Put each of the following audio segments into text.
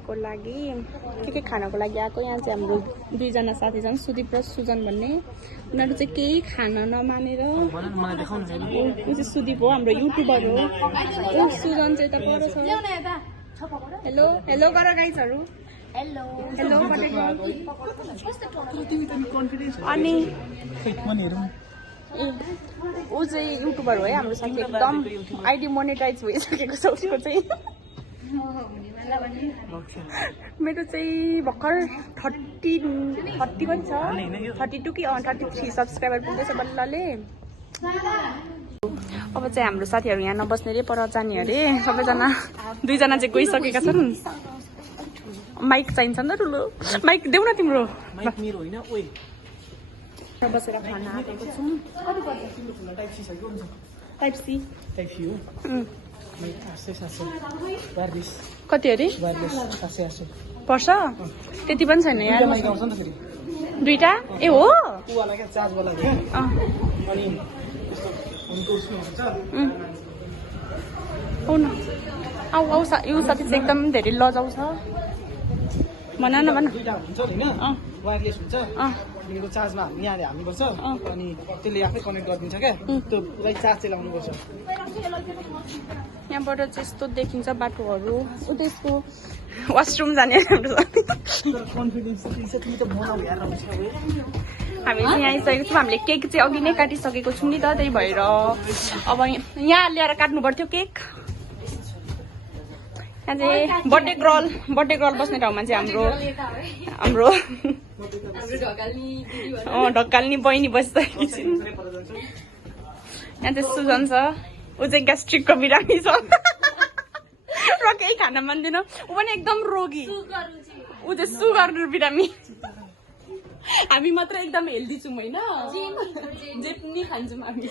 बर्थडेको लागि के खानको लागि आएको। यहाँ चाहिँ हाम्रो दुईजना साथी छन्, सुदीप र सुजन भन्ने। उनीहरू चाहिँ केही खान नमानेर, ऊ चाहिँ सुदीप हो, हाम्रो युट्युबर हो। सुजन चाहिँ त पर छ। हेलो हेलो गर गाइजहरू। हेलो हेलो अनि ऊ चाहिँ युट्युबर हो है हाम्रो साथी, एकदम आइडी मोनेटाइज भइसकेको छ उसको चाहिँ। मेरो चाहिँ भर्खर 30 पनि छ, 32 कि 33 सब्सक्राइबर पुग्दैछ बल्लले। अब चाहिँ हाम्रो साथीहरू यहाँ नबस्ने रे, पर जाने अरे सबैजना। दुईजना चाहिँ गइसकेका छन्। माइक चाहिन्छ नि त ठुलो माइक, देऊ न तिम्रो। बसेर खाना आएको छौँ। टाइप सी कति अरे पर्छ? त्यति पनि छैन यार। दुईटा ए हो। आऊ आऊ यो साथी चाहिँ एकदम धेरै लजाउँछ। भन न भन। वायरलेस हुन्छ तिमीको चार्जमा हामी यहाँले हाल्नुपर्छ अनि त्यसले आफै कनेक्ट गरिदिन्छ क्या। त्यसलाई चार्ज चाहिँ लाउनुपर्छ। यहाँबाट चाहिँ यस्तो देखिन्छ बाटोहरू। उ त्यसको वासरुम जाने हाम्रो हामी चाहिँ यहाँ आइसकेको छौँ। हामीले केक चाहिँ अघि नै काटिसकेको छौँ नि त, त्यही भएर अब यहाँ ल्याएर काट्नु पर्थ्यो केक। यहाँ चाहिँ बर्थडे गर्ल बस्ने ठाउँमा चाहिँ हाम्रो ढकाल्नी बहिनी बसिसकेकी छिन्। यहाँ चाहिँ सुजन छ, ऊ चाहिँ ग्यास्ट्रिकको बिरामी छ र केही खान मान्दैन। ऊ पनि एकदम रोगी, ऊ चाहिँ सुगर बिरामी। हामी मात्र एकदम हेल्दी छौँ होइन, जे पनि खान्छौँ हामी।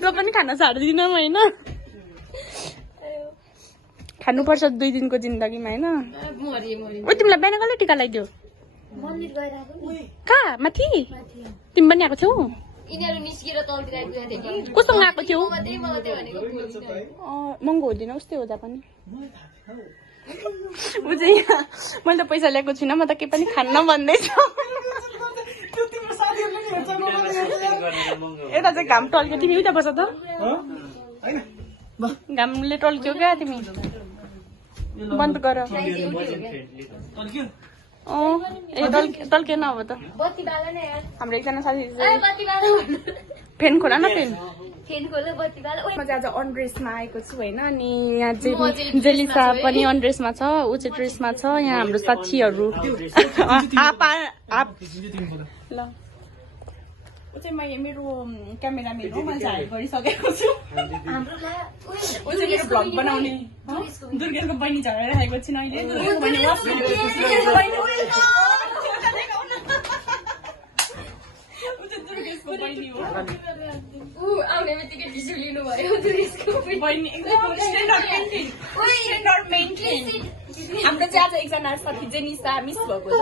र पनि खान छाड्दिनँ होइन, खानुपर्छ 2 दिनको जिन्दगीमा होइन। ओ तिमीलाई बिहान कसले टिका लगाइदियो? कहाँ माथि? तिमी पनि आएको थियौ? कोसँग आएको थियौ? महँगो हुँदैन उस्तै हो जहाँ पनि। ऊ चाहिँ मैले त पैसा ल्याएको छुइनँ, म त केही पनि खान्न भन्दैछ। यता चाहिँ घाम टल्क्यो, तिमी उता बस त। घामले टल्क्यो क्या, तिमी बन्द गर। टल्केन अब त। हाम्रो एकजना साथी फेन खोला न फेन। म चाहिँ आज अन ड्रेसमा आएको छु होइन। अनि यहाँ चाहिँ जेलिसा पनि अन ड्रेसमा छ, ऊ चाहिँ ड्रेसमा छ। यहाँ हाम्रो साथीहरू ल ऊ चाहिँ मेरो क्यामेराम्यान हो, मैले हायर गरिसकेको छु। ऊ चाहिँ मेरो भ्लग बनाउने दुर्गेशको बहिनी झरेर राखेको छिन् अहिले। दुर्गेशको बहिनी हो, आउने बित्तिकै भिडियो लिनु भयो। दुर्गेशको बहिनी एकदम स्ट्यान्डर्ड मेन्टेन। हाम्रो चाहिँ आज एकजना साथी जेनिसा मिस भएको छ।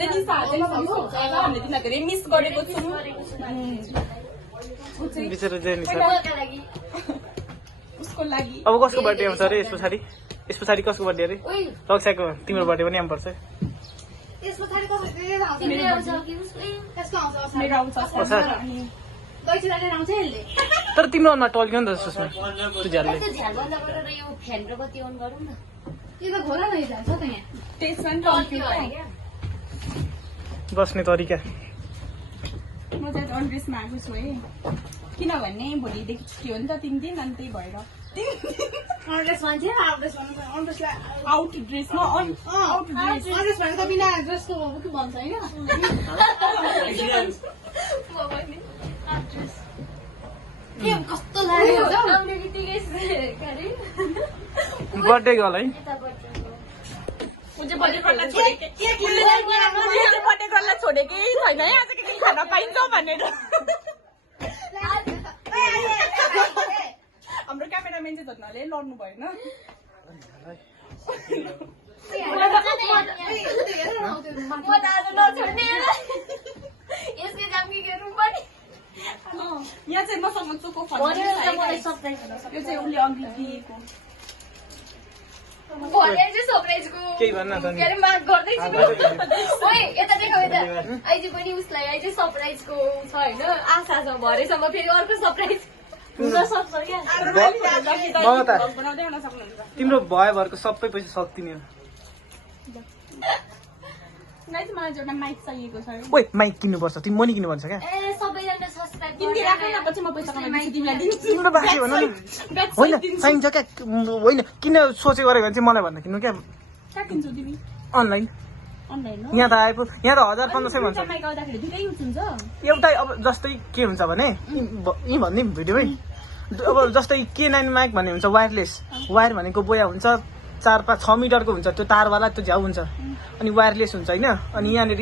जेनिसा हामीले तिमीलाई धेरै मिस गरेको छौँ। उसको लागि अब कसको बर्थडे आउँछ अरे? यस पछाडि कसको बर्थडे अरे? रक्षाको। तिम्रो बर्थडे पनि आउनुपर्छ। तर तिम्रो अनुहार टल्क्यो नि त सुषमा, त्यो झ्यालले। बस्ने तरिका म चाहिँ अन ड्रेसमा आएको छु है, किनभने भोलिदेखि छुट्टी हो नि त 3 दिन। अनि त्यही भएर आउट ड्रेसमा कस्तो लाग्यो बर्थडे गर्ल है। छोडेकै छैन है, आज के खान पाइन्छ भनेर। हाम्रो क्यामेराम्यान चाहिँ धन्यले लड्नु भएन। यहाँ चाहिँ मसँग चोको फल यो चाहिँ उसले अघि दिएको केही भन्न त नि यता देखो यता आइज पनि उसलाई आइज सरप्राइजको छ होइन आशा छ भरेसम्म फेरि अर्को सरप्राइज हुन सक्छ क्या ममता बनाउँदै हुन सक्नुहुन्छ तिम्रो भयभरको सबै पैसा सक्दिने हो गाइस मलाई एउटा माइक चाहिएको छ ओइ माइक किन्नुपर्छ तिमी मनी किन्नुपर्छ क्या ए सबैजना सब्स्क्राइब किन्दै राख्नु न पछि म पैसा कमाइदिन्छु तिमीलाई दिन्छु तिम्रो बाँकी भन न होइन चाहिन्छ क्या होइन किन सोचेको गरेको भने चाहिँ मलाई भन्दा किन्नु क्या कहाँ किन्छौ तिमी अनलाइन अनलाइन हो यहाँ त यहाँ त 1500 भन्छ माइक आउँदाखेरि दुइटै युज हुन्छ एउटै अब जस्तै के हुन्छ भने यी भन्ने भिडियोमै अब जस्तै K9 माइक भन्ने हुन्छ वायरलेस वायर भनेको बोया हुन्छ 4-5-6 मिटरको हुन्छ त्यो तारवाला त्यो झ्याउ हुन्छ अनि वायरलेस हुन्छ होइन अनि यहाँनिर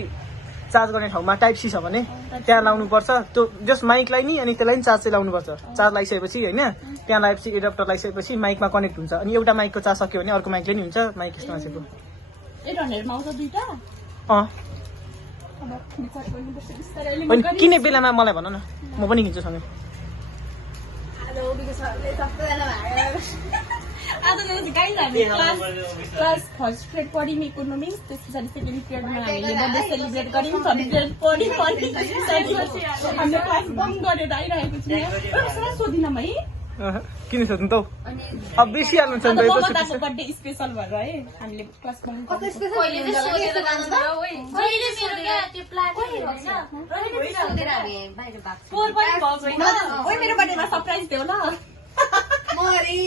चार्ज गर्ने ठाउँमा टाइप सी छ भने त्यहाँ लाउनुपर्छ त्यो जस्ट माइकलाई नि अनि त्यसलाई नि चार्ज चाहिँ लाउनुपर्छ चार्ज लगाइसकेपछि होइन त्यहाँ लगाएपछि एडप्टर लगाइसकेपछि माइकमा कनेक्ट हुन्छ अनि एउटा माइकको चार्ज सक्यो भने अर्को माइकले नि हुन्छ माइक यस्तो मान्छेको 800 मा आउँछ दुईटा अँ अब विचार गर्नुपर्छ बिस्तारै अहिले अनि किन्ने बेलामा मलाई भन न म पनि किन्छु सँगै आज चाहिँ गाइस हामी क्लास फर्स्ट ग्रेड पढ्यौँ इकोनोमिक्स त्यस पछाडि सेकेन्ड ग्रेडमा हामीले बर्थडे सेलिब्रेट गऱ्यौँ थर्ड ग्रेड पढ्यौँ हामीले क्लास बन्द गरेर आइरहेको छौँ यहाँ सोधिनँ है किन सोध्नु त अब बेसी हाल्नु छ नि त यो त ममताको बर्थडे स्पेसल भएर है हामीले क्लास बन्द कहिले सोधेर जान्छ र ओइ कहिले मेरो क्या त्यो प्लान होइन कहिले सोधेर हामी बाहिर भाग फोर पनि भएको छैन ओइ मेरो बर्थडेमा सरप्राइज दियो ल मरी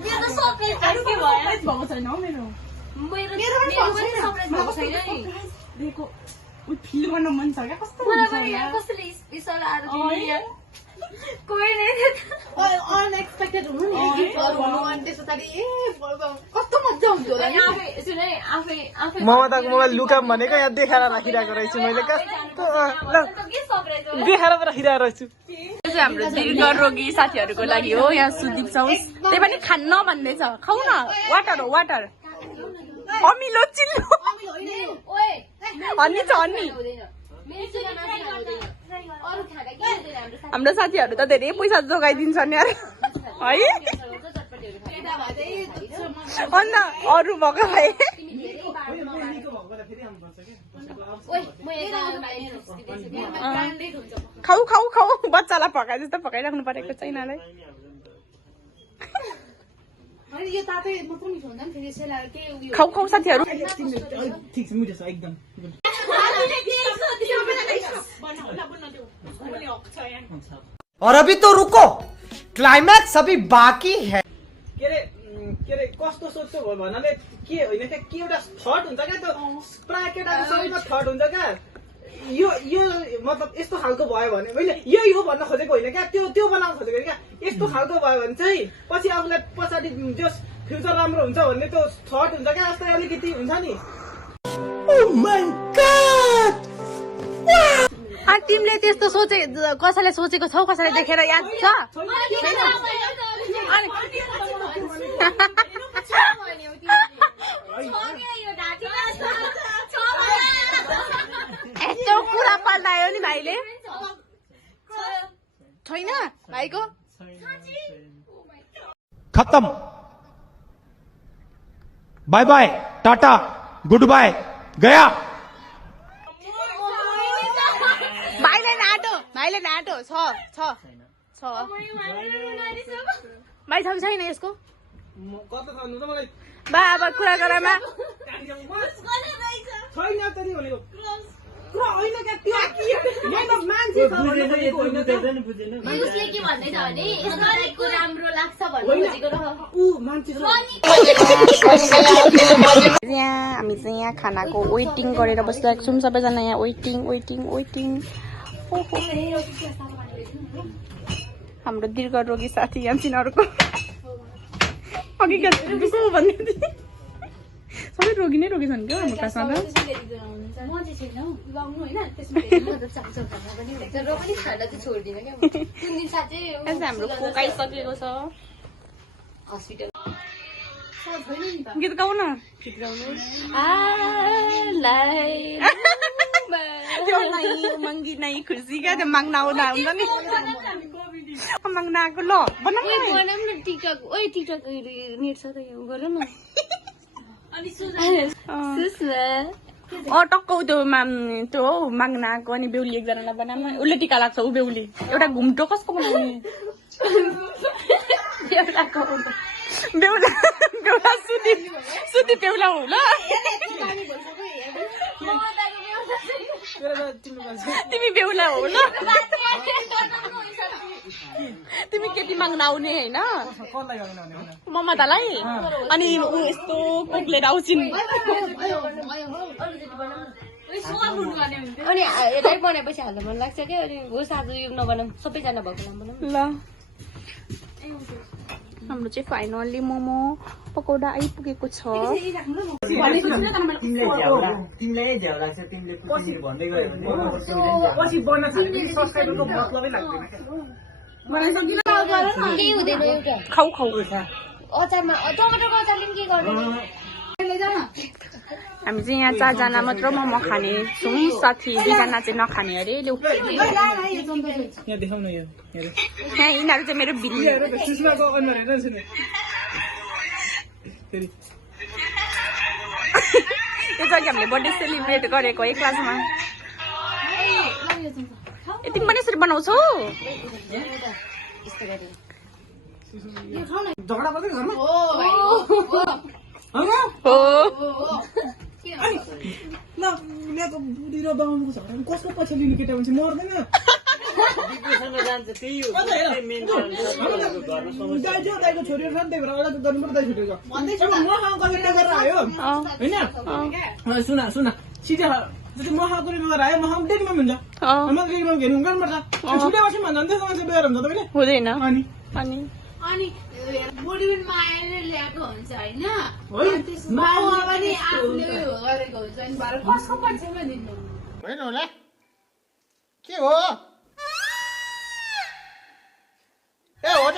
मेरो त सरप्राइज अरू के भयो भएको छैन हौ मेरो मेरो पनि सरप्राइज भएको छैन नि दिएको उ फिल गर्न मन छ क्या कस्तो मलाई हुन्छ पनि यार यहाँ कसैले स्पेसल आएर दिनु यार कोही नै अनएक्सपेक्टेड हुनु नि गिफ्टहरू हुनु अनि त्यस पछाडि कस्तो मजा हुन्थ्यो होला नि आफै सुन है आफै ममताको मोबाइल लुकाम भनेको यहाँ देखाएर राखिरहेको रहेछु मैले कस्तो ल के सरप्राइज हो देखाएर पो राखिरहेको रहेछु यो चाहिँ हाम्रो दीर्घ रोगी साथीहरूको लागि हो यहाँ सुदीप साउस त्यही पनि खान्न भन्ने छ खाऊ न वाटर हो वाटर अमिलो चिल्लो ओए हन्नी छ हन्नी मेरो चाहिँ माथि हाल्दैन अरु खाना के हुँदैन हाम्रो हाम्रो साथीहरू त धेरै पैसा जोगाइदिन्छन् यार है अन्त अरू भएको भए ओए म ब्रान्डेड हुन्छ खाऊ खाऊ खाऊ बच्चालाई पकाए जस्तो पकाइराख्नु परेको छैनलाई होइन यो तातै मात्र मिठो हुन्छ नि फेरि सेलाएर के उयो खाऊ खाऊ साथीहरू ठिक छ मिठो छ एकदम और अभी तो रुको क्लाइमैक्स अभी बाकी है के अरे कस्तो सोच्छौ भन्नाले के होइन क्या के एउटा थट हुन्छ क्या त्यो प्राय केटाको सबैमा थट हुन्छ क्या यो मतलब यस्तो खालको भयो भने होइन यो भन्न खोजेको होइन क्या त्यो बनाउन खोजेको होइन क्या यस्तो खालको भयो भने चाहिँ पछि आफूलाई पछाडि जस फ्युचर राम्रो हुन्छ भन्ने त्यो थट हुन्छ क्या जस्तै अलिकति हुन्छ नि तिमीले त्यस्तो सोचे कसैले सोचेको छौ कसैले देखेर याद छ यस्तो कुरा पल्टायो नि भाइले छैन भाइको खत्म बाय बाय टाटा गुड बाय गया भाइले नाटो छ भाइ छ कि छैन यसको कता छ भन्नु त मलाई बा अब कुरा गरामा छैन त नि भनेको कुरा होइन क्या त्यो मतलब मान्छे छ भनेको होइन क्या उसले के भन्दैछ भने यसको राम्रो लाग्छ भन्नु खोजेको र ऊ मान्छे छ यहाँ हामी चाहिँ यहाँ खानाको वेटिङ गरेर बसिरहेको छौँ सबैजना यहाँ वेटिङ हाम्रो दीर्घ रोगी साथी यहाँ चिनहरूको अघि भन्दै थिएँ सबै रोगी नै रोगी छन् क्या हाम्रो क्लासमा त म चाहिँ छैन लाउनु होइन त्यसमा र पनि खाना चाहिँ छोड्दिनँ क्या कुन दिन साँच्चै हाम्रो कोकाइसकेको छ हस्पिटल गीत गाउन त्यो नै उमङ्गी नै खुसी क्या त्यो माग्न आउँदा हुन्छ नि माग्न आएको ल बनाऊ न बनाऊँ न टिकटक ओइ टिकटक नेट छ त यो गर न सुस्मा टक्क त्यो त्यो हौ माग्न आएको अनि बेहुली एकजनालाई बनाउन उसले टिका लाग्छ ऊ बेहुली एउटा घुम्टो कसको बनाउने बेहुला बेहुला सुती बेहुला हो ल तिमी बेहुला हो ल तिमी केटी माग्न आउने होइन ममतालाई अनि ऊ यस्तो कोक्लेर आउँछिन् अनि यसलाई बनाएपछि हाल्न मन लाग्छ क्या अनि होस् आज यो नबनाऊँ सबैजना भएको बनाऊँ ल हाम्रो चाहिँ फाइनल्ली मोमो पकौडा आइपुगेको छ तिमीलाई झ्याउ लाग्छ तिमीले भन्दै गयो पछि बन्न थाल्यो सब्सक्राइबरको मतलबै लाग्दैन केही हुँदैन एउटा खाउ खाउ अचारमा टमाटरको अचारले पनि के गर्दैन हामी चाहिँ यहाँ 4 जना मात्र मोमो खाने छौँ साथी 2 जना चाहिँ नखाने अरे लु यहाँ देखाउन यो यहाँ यिनीहरू चाहिँ मेरो बिल्ली सुषमाको अनुहार हेर्न सुन फेरि यो चाहिँ हामीले बर्थडे सेलिब्रेट गरेको है क्लासमा तिमी पनि यसरी बनाउँछौ झगडा पर्दैन घरमा हो ल यहाँको बुढी र बाहुनको झगडा कसको पछि लिने केटा मान्छे मर्दैन दाइको छोरीहरू छ नि त्यही भएर अलग गर्नुपर्छ दाइ छोरीको मसँग कसरी गरेर आयो होइन सुन सुन सिधा जति मसँग गरेर आयो मसँग डेरीमा हुन्छ म डेरीमा घेर्नु गर्नुपर्छ छुट्टै बस्नु भन्छ त्यसको मान्छे बेर हुन्छ तपाईँले हुँदैन अनि अनि अनि बुढी पनि मायाले ल्याएको हुन्छ होइन पनि आफूले गरेको हुन्छ अनि भएर कसको पछिमा दिनु होइन होला के हो ए हो